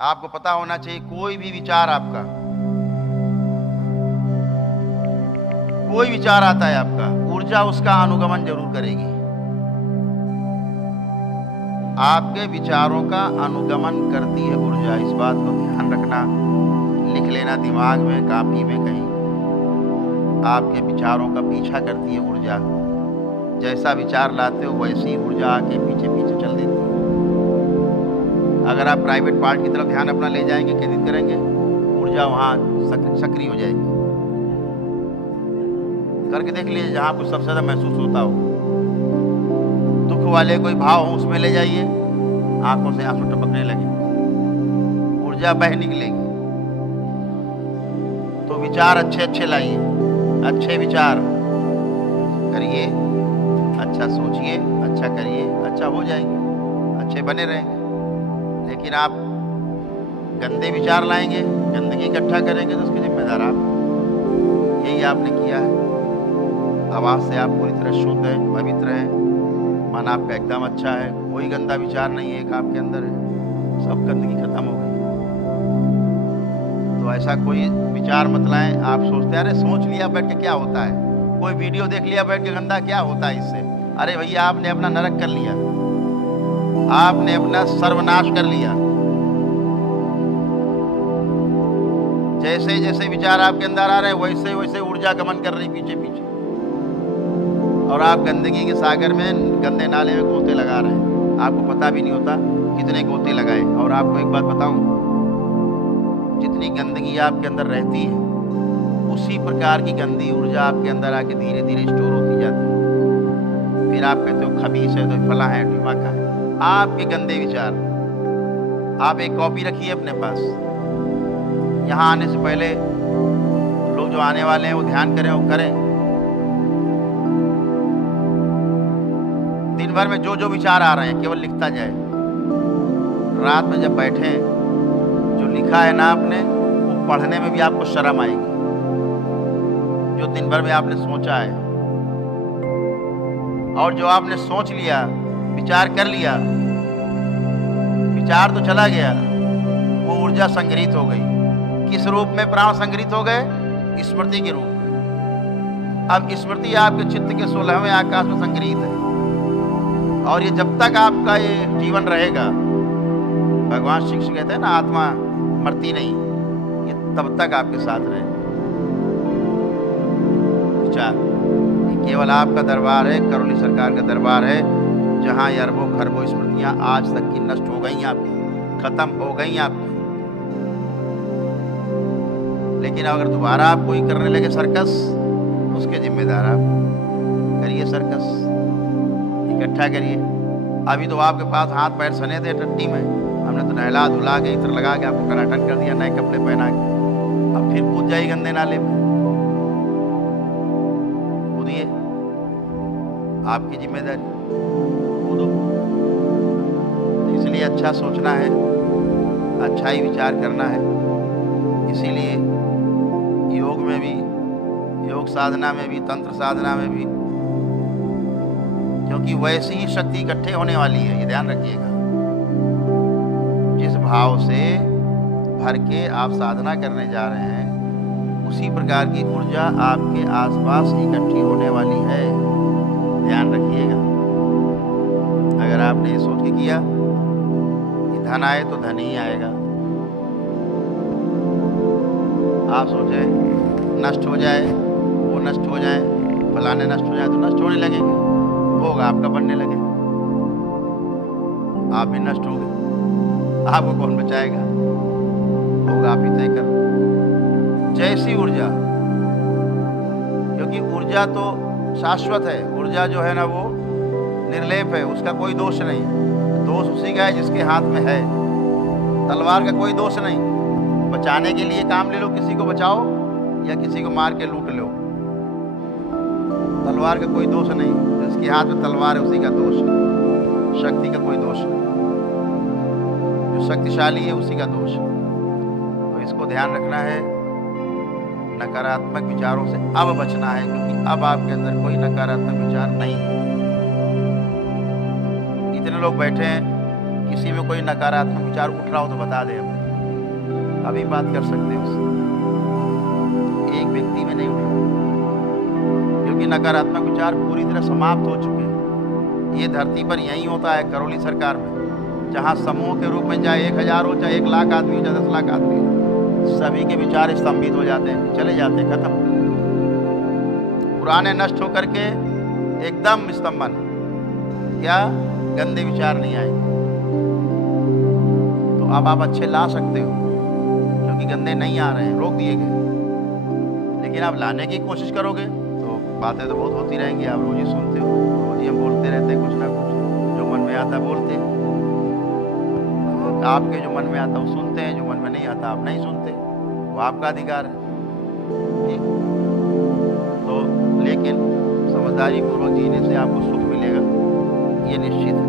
आपको पता होना चाहिए कोई भी विचार आपका, कोई विचार आता है आपका, ऊर्जा उसका अनुगमन जरूर करेगी। आपके विचारों का अनुगमन करती है ऊर्जा, इस बात को ध्यान रखना, लिख लेना दिमाग में, कापी में कहीं। आपके विचारों का पीछा करती है ऊर्जा। जैसा विचार लाते हो वैसी ऊर्जा आके पीछे पीछे चल देती है। अगर आप प्राइवेट पार्ट की तरफ ध्यान अपना ले जाएंगे, केंद्रित करेंगे, ऊर्जा वहाँ सक्रिय हो जाएगी। करके देख लीजिए, जहाँ आपको सबसे ज़्यादा महसूस होता हो, दुख वाले कोई भाव हो, उसमें ले जाइए, आंखों से आंसू टपकने लगे, ऊर्जा बह निकलेगी। तो विचार अच्छे अच्छे लाइए, अच्छे विचार करिए, अच्छा सोचिए, अच्छा करिए, अच्छा हो जाएंगे, अच्छे बने रहेंगे। लेकिन आप गंदे विचार लाएंगे, गंदगी इकट्ठा करेंगे, तो उसके जिम्मेदार आप। यही आपने किया है। आवाज़ से आप पूरी तरह शुद्ध है, पवित्र है, मन आपका एकदम अच्छा है, कोई गंदा विचार नहीं है, एक आपके अंदर है, सब गंदगी खत्म हो गई। तो ऐसा कोई विचार मत लाएं। आप सोचते हैं अरे सोच लिया बैठ के क्या होता है, कोई वीडियो देख लिया बैठ के गंदा क्या होता है इससे। अरे भैया, आपने अपना नरक कर लिया, आपने अपना सर्वनाश कर लिया। जैसे जैसे विचार आपके अंदर आ रहे हैं वैसे वैसे ऊर्जा गमन कर रही पीछे पीछे, और आप गंदगी के सागर में, गंदे नाले में गोते लगा रहे हैं। आपको पता भी नहीं होता कितने गोते लगाए। और आपको एक बात बताऊं, जितनी गंदगी आपके अंदर रहती है उसी प्रकार की गंदी ऊर्जा आपके अंदर आके धीरे धीरे स्टोर होती जाती है। फिर आप कहते हो खबीस है, तो फला है, ढिमाका है। आपके गंदे विचार, आप एक कॉपी रखिए अपने पास। यहाँ आने से पहले लोग जो आने वाले हैं वो ध्यान करें, वो करें। दिन भर में जो जो विचार आ रहे हैं केवल लिखता जाए। रात में जब बैठे, जो लिखा है ना आपने, वो पढ़ने में भी आपको शर्म आएगी। जो दिन भर में आपने सोचा है, और जो आपने सोच लिया, विचार कर लिया, विचार तो चला गया, वो ऊर्जा संग्रहित हो गई। किस रूप में प्राण संग्रहित हो गए? स्मृति के रूप में। अब स्मृति आपके चित्त के 16वें आकाश में संग्रहित है, और ये जब तक आपका ये जीवन रहेगा, भगवान श्री कृष्ण कहते हैं ना, आत्मा मरती नहीं, ये तब तक आपके साथ रहे। विचार ये केवल आपका दरबार है, करौली सरकार का दरबार है, जहाँ ये अरबों खरबों स्मृतियाँ आज तक की नष्ट हो गई आपकी, खत्म हो गई आपकी। लेकिन अगर दोबारा आप कोई करने लगे सर्कस, उसके जिम्मेदार आप। करिए सर्कस, इकट्ठा करिए। अभी तो आपके पास हाथ पैर सने थे टट्टी में, हमने तो नहला धुला के, इत्र लगा के आपको टनाटन कर दिया, नए कपड़े पहना के। अब फिर कूद जाइए गंदे नाले में, कूदिए, आपकी जिम्मेदारी, कूदो। इसलिए अच्छा सोचना है, अच्छा ही विचार करना है। इसीलिए योग में भी, योग साधना में भी, तंत्र साधना में भी, क्योंकि वैसी ही शक्ति इकट्ठे होने वाली है, ये ध्यान रखिएगा। जिस भाव से भर के आप साधना करने जा रहे हैं, उसी प्रकार की ऊर्जा आपके आसपास इकट्ठी होने वाली है, ध्यान रखिएगा। अगर आपने ये सोच के किया कि धन आए तो धन ही आएगा, आप सोचे नष्ट हो जाए, वो नष्ट हो जाए, फलाने नष्ट हो जाए, तो नष्ट होने लगेंगे, भोग आपका बनने लगे, आप भी नष्ट हो गए। आपको कौन बचाएगा? भोग आप ही तय कर। जैसी ऊर्जा, क्योंकि ऊर्जा तो शाश्वत है, ऊर्जा जो है ना वो निर्लेप है, उसका कोई दोष नहीं। दोष उसी का है जिसके हाथ में है। तलवार का कोई दोष नहीं। बचाने के लिए काम ले लो, किसी को बचाओ या किसी को मार के लूट लो, तलवार का कोई दोष नहीं। जिसके हाथ में तलवार है उसी का दोष है, शक्ति का कोई दोष नहीं। जो शक्तिशाली है उसी का दोष है। तो इसको ध्यान रखना है, नकारात्मक विचारों से अब बचना है, क्योंकि अब आपके अंदर कोई नकारात्मक विचार नहीं है। इतने लोग बैठे हैं, किसी में कोई नकारात्मक विचार उठ रहा हो तो बता दें। अभी बात कर सकते हो उससे। एक व्यक्ति में नहीं उठा, क्योंकि नकारात्मक विचार पूरी तरह समाप्त हो चुके हैं। ये धरती पर यही होता है, करौली सरकार में, जहाँ समूह के रूप में चाहे 1000 हो, चाहे 1 लाख आदमी हो, चाहे 10 लाख आदमी हो, सभी के विचार स्तंभित हो जाते हैं, चले जाते हैं, खत्म। पुराने नष्ट होकर के एकदम स्तंभन, क्या गंदे विचार नहीं आएंगे। तो अब आप अच्छे ला सकते हो, क्योंकि गंदे नहीं आ रहे हैं, रोक दिए गए। लेकिन आप लाने की कोशिश करोगे तो बातें तो बहुत होती रहेंगी। आप रोज ही सुनते हो, रोज ही हम बोलते रहते हैं कुछ ना कुछ, जो मन में आता बोलते हैं। आपके जो मन में आता वो सुनते हैं, जो मन में नहीं आता आप नहीं सुनते, वो आपका अधिकार है। ठीक, तो लेकिन समझदारी पूर्वक जीने से आपको सुख मिलेगा, ये निश्चित है।